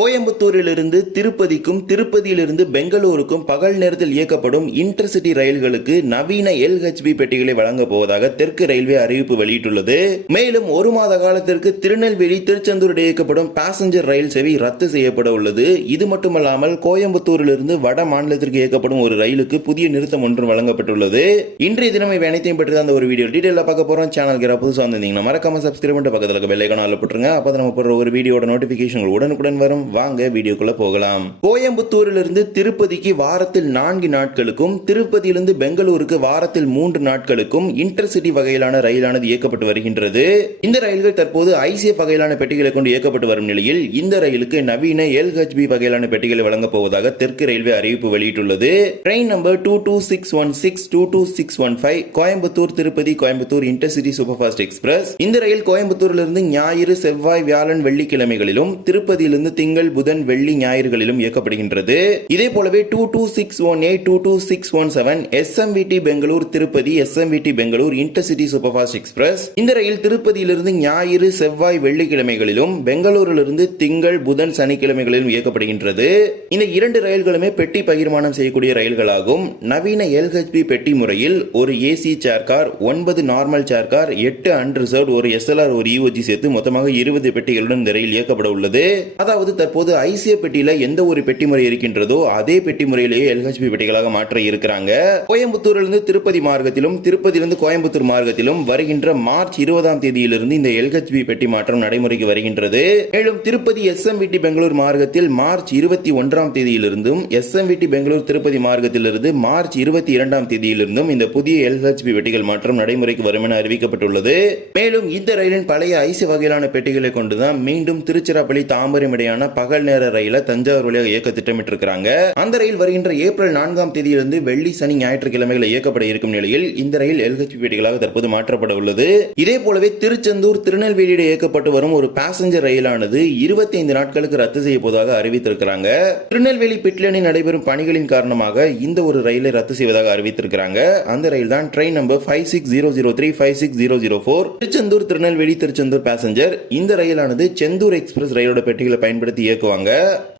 கோயம்புத்தூரிலிருந்து திருப்பதிக்கும் திருப்பதியிலிருந்து பெங்களூருக்கும் பகல் நேரத்தில் இயக்கப்படும் இன்டர்சிட்டி ரயில்களுக்கு நவீன எல்ஹெச்பி பெட்டிகளை வழங்கப் போவதாக தெற்கு ரயில்வே அறிவிப்பு வெளியிட்டுள்ளது. மேலும் ஒரு மாத காலத்திற்கு திருநெல்வேலி திருச்செந்தூர் இயக்கப்படும் பாசஞ்சர் ரயில் சேவை ரத்து செய்யப்பட உள்ளது. இது மட்டுமல்லாமல் கோயம்புத்தூரிலிருந்து வட மாநிலத்திற்கு இயக்கப்படும் ஒரு ரயிலுக்கு புதிய நிறுத்தம் ஒன்றும் வழங்கப்பட்டுள்ளது. இன்றைய தினம் இவை அனைத்தையும் பற்றி தான் அந்த ஒரு வீடியோ டீடைலா பார்க்க போறோம். சேனல் கிரா புதுசாக வந்திருந்தீங்கன்னா மறக்காம சப்ஸ்கிரைப் பண்ணிட்டு பக்கத்தில் இருக்க பெல் போட்டுருங்க அப்போ நம்ம போடுற ஒரு வீடியோட நோட்டிஃபிகேஷன் உடனுக்குடன் வரும். வாங்க வீடியோக்குள்ள போகலாம். கோயம்புத்தூரிலிருந்து திருப்பதிக்கு வாரத்தில் நான்கு நாட்களுக்கும் திருப்பதியிலிருந்து பெங்களூருக்கு வாரத்தில் மூன்று நாட்களுக்கும் இன்டர்சிட்டி வகையிலான ரயிலானது இயக்கப்பட்டு வருகின்றது. இந்த ரயில்கள் தற்போது ஐசிஎஃப் வகையிலான பெட்டிகளை கொண்டு இயக்கப்பட்டு வரும் நிலையில் இந்த ரயிலுக்கு நவீன எல்ஹெச்பி வகையிலான பெட்டிகளை வழங்கப் போவதாக தெற்கு ரயில்வே அறிவிப்பு வெளியிட்டுள்ளது. Train number two two six one six two two six one five Coimbatore Tirupati Coimbatore intercity super fast express. இந்த ரயில் கோயம்புத்தூரிலிருந்து ஞாயிறு செவ்வாய் வியாழன் வெள்ளிக்கிழமைகளிலும் திருப்பதியிலிருந்து திங்கள் திங்கள் புதன் வெள்ளி ஞாயிறுகளிலும் இயக்கப்படுகின்றது. இதே போலவே two two six one eight two two six one seven SMVT Bengaluru Tirupati SMVT Bengaluru intercity super fast express இந்த ரயில் திருப்பதியிலிருந்து ஞாயிறு செவ்வாய் வெள்ளிக்கிழமைகளிலும் பெங்களூரிலிருந்து திங்கள் புதன் சனிக்கிழமைகளிலும் இயக்கப்படுகின்றது. இந்த இரண்டு ரயில்களுமே பெட்டி பகிர்மானம் செய்யக்கூடிய ரயில்களாகும். நவீன எல்ஹெச்பி பெட்டி முறையில் ஒரு ஏசி சேர் கார் ஒன்பது நார்மல் சேர் கார் எட்டு அன்ரிசர்வ் ஒரு எஸ்எல்ஆர் ஒரு இஓஜி சேர்த்து மொத்தமாக இருபது பெட்டிகளுடன் இந்த ரயில் இயக்கப்பட உள்ளது. அதாவது தற்போது ஐசிஏ பெட்டியில எந்த ஒரு பெட்டி முறை இருக்கின்றதோ அதே பெட்டி முறையிலேயே எல்ஹெச்பி பெட்டிகளாக மாற்ற இருக்கிறாங்க. கோயம்புத்தூரிலிருந்து திருப்பதி மார்க்கத்திலும் திருப்பதியிலிருந்து கோயம்புத்தூர் மார்க்கத்திலும் வருகின்ற மார்ச் இருபதாம் தேதியிலிருந்து இந்த எல்ஹெச்பி பெட்டி மாற்றம் நடைமுறைக்கு வருகின்றது. மேலும் திருப்பதி எஸ்எம்விடி பெங்களூர் மார்க்கத்தில் மார்ச் இருபத்தி ஒன்றாம் தேதியிலிருந்தும் எஸ்எம்விடி பெங்களூர் திருப்பதி மார்க்கத்திலிருந்து மார்ச் இருபத்தி இரண்டாம் தேதியிலிருந்தும் இந்த புதிய எல்ஹெச்பி பெட்டிகள் மாற்றம் நடைமுறைக்கு வரும் என அறிவிக்கப்பட்டுள்ளது. மேலும் இந்த ரயிலின் பழைய ஐசி வகையிலான பெட்டிகளை கொண்டுதான் மீண்டும் திருச்சிராப்பள்ளி தாம்பரம் இடையான பகல் நேர ரயில தஞ்சாவூர் வழியாக இயக்க திட்டமிட்டிருக்கிறாங்க. அந்த ரயில் வருகின்ற ஏப்ரல் நான்காம் தேதியிலிருந்து வெள்ளி சனி ஞாயிற்றுக்கிழமைகளை இயக்கப்பட இருக்கும் நிலையில் இந்த ரயில் எல்ஹெச்பி பேட்டிகளாக தற்போது மாற்றப்பட உள்ளது. இதே போலவே திருச்செந்தூர் திருநெல்வேலியிட இயக்கப்பட்டு வரும் ஒரு பாசஞ்சர் ரயிலானது இருபத்தி ஐந்து நாட்களுக்கு ரத்து செய்ய போவதாக அறிவித்திருக்கிறாங்க. திருநெல்வேலி பிட்லனில் நடைபெறும் பணிகளின் காரணமாக இந்த ஒரு ரயிலை ரத்து செய்வதாக அறிவித்திருக்கிறாங்க. அந்த ரயில் தான் train number five six zero zero three five six zero zero four Tiruchendur Tirunelveli Tiruchendur passenger இந்த ரயிலானது செந்தூர் எக்ஸ்பிரஸ் ரயிலோட பெட்டிகளை பயன்படுத்தி இயக்குவாங்க.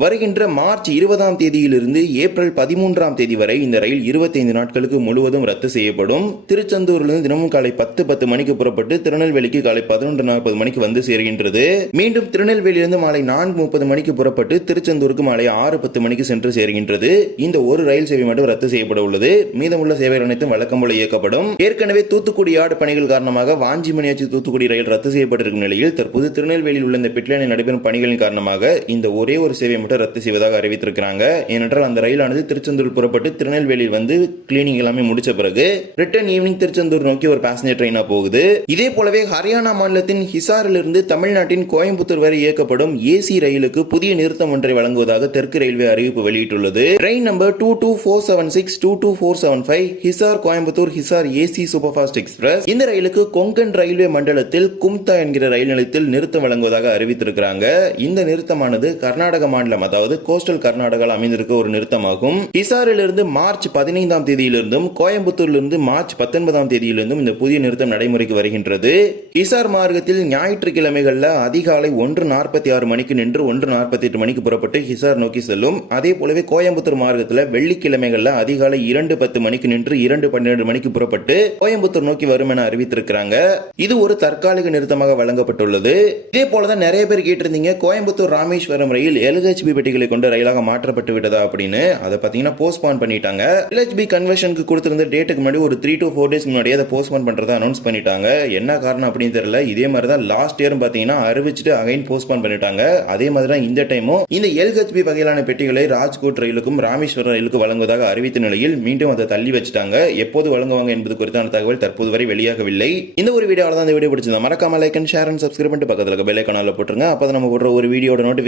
வருகின்ற மார்ச் இருபதாம் தேதியிலிருந்து ஏப்ரல் பதிமூன்றாம் தேதி வரை இந்த ரயில் இருபத்தைந்து நாட்களுக்கு முழுவதும் ரத்து செய்யப்படும். திருச்செந்தூரிலிருந்து தினமும் காலை பத்து பத்து மணிக்கு புறப்பட்டு திருநெல்வேலிக்கு காலை பதினொன்று நாற்பது மணிக்கு வந்து சேர்கின்றது. மீண்டும் திருநெல்வேலியிலிருந்து மாலை நான்கு முப்பது மணிக்கு புறப்பட்டு திருச்செந்தூருக்கு மாலை ஆறு பத்து மணிக்கு சென்று சேர்கின்றது. இந்த ஒரு ரயில் சேவை மட்டும் ரத்து செய்யப்பட உள்ளது. மீதமுள்ள சேவைகள் அனைத்தும் வழக்கம் போல இயக்கப்படும். ஏற்கனவே தூத்துக்குடி ஆடு பணிகள் காரணமாக வாஞ்சி மணியாச்சி தூத்துக்குடி ரயில் ரத்து செய்யப்பட்டிருக்கும் நிலையில் தற்போது திருநெல்வேலியில் உள்ள இந்த பிட்லைனில் நடைபெறும் பணிகளின் காரணமாக இந்த ஒரே ஒரு சேவை மட்டும் ரத்து செய்வதாக அறிவித்திருக்கிறாங்க. ஏனென்றால் அந்த ரயிலானது திருச்செந்தூர் புறப்பட்டு திருநெல்வேலியில் வந்து கிளீனிங் எல்லாமே முடிச்ச பிறகு ரிட்டர்ன் ஈவினிங் திருச்செந்தூர் நோக்கி ஒரு பேசஞ்சர் ட்ரெயினா போகுது. இதே போலவே ஹரியானா மாநிலத்தின் ஹிசாரிலிருந்து தமிழ்நாட்டின் கோயம்புத்தூர் வரை இயக்கப்படும் ஏசி ரயிலுக்கு புதிய நிறுத்தம் ஒன்றை வழங்குவதாக தெற்கு ரயில்வே அறிவிப்பு வெளியிட்டுள்ளது. Train number two two four seven six two two four seven five Hisar Coimbatore Hisar AC super fast express இந்த ரயிலுக்கு கொங்கன் ரயில்வே மண்டலத்தில் கும்தா என்கிற ரயில் நிலையத்தில் நிறுத்தம் வழங்குவதாக அறிவித்திருக்கிறாங்க. இந்த நிறுத்தமானது கர்நாடக மாநிலம் அதாவது கோஸ்டல் கர்நாடகாவில் அமைந்திருக்க ஒரு நிறுத்தமாகும். ஹிசாரிலிருந்து மார்ச் பதினைந்தாம் தேதியிலிருந்தும் கோயம்புத்தூரிலிருந்து மார்ச் பத்தொன்பதாம் தேதியிலிருந்தும் இந்த புதிய நிறுத்தம் நடைமுறைக்கு வருகின்றது. ஹிசார் மார்க்கத்தில் ஞாயிற்றுக்கிழமைகளில் அதிகாலை ஒன்று நாற்பத்தி ஆறு மணிக்கு நின்று ஒன்று நாற்பத்தி எட்டு மணிக்கு புறப்பட்டு ஹிசார் நோக்கி செல்லும். அதே போலவே கோயம்புத்தூர் மார்க்கத்தில் வெள்ளிக்கிழமைகளில் அதிகாலை இரண்டு பத்து மணிக்கு நின்று இரண்டு பன்னிரண்டு மணிக்கு புறப்பட்டு கோயம்புத்தூர் நோக்கி வரும் என அறிவித்திருக்கிறாங்க. இது ஒரு தற்காலிக நிறுத்தமாக வழங்கப்பட்டுள்ளது. இதே போலதான் நிறைய பேர் கேட்டிருந்தீங்க கோயம்புத்தூர் ராமேஸ்வரம் ரயில் எல்ஹெச்பி பெட்டிகளை கொண்ட ரயிலாக மாற்றப்பட்டு விட்டதா அப்படின்னு அதை பார்த்தீங்கன்னா போஸ்ட்பான் பண்ணிட்டாங்க. எல்ஹெச்பி கன்வர்ஷனுக்கு கொடுத்திருந்த டேட்டுக்கு முன்னாடி ஒரு த்ரீ டு ஃபோர் டேஸ் முன்னாடி அதை போஸ்ட்பான் பண்ணுறதா அனௌன்ஸ் பண்ணிட்டாங்க. என்ன காரணம் அப்படின்னு தெரியல. இதே மாதிரி தான் லாஸ்ட் இயரும் பார்த்தீங்கன்னா அறிவிச்சுட்டு அகைன் போஸ்ட்பான் பண்ணிட்டாங்க. அதே மாதிரி தான் இந்த டைமும் இந்த எல்ஹெச்பி வகையிலான பெட்டிகளை ராஜ்கோட் ரயிலுக்கும் ராமேஸ்வரம் ரயிலுக்கு வழங்குவதாக அறிவித்த நிலையில் மீண்டும் அதை தள்ளி வச்சுட்டாங்க. எப்போது வழங்குவாங்க என்பது குறித்தான தகவல் தற்போது வரை வெளியாகவில்லை. இந்த ஒரு வீடியோவில் தான் இந்த வீடியோ பிடிச்சிருந்தா மறக்காம like and share and subscribe பண்ணிட்டு பக்கத்தில் பெல் ஐக்கானில் போட்டுருங்க. அப்போ நம்ம போடுற ஒரு வீடியோட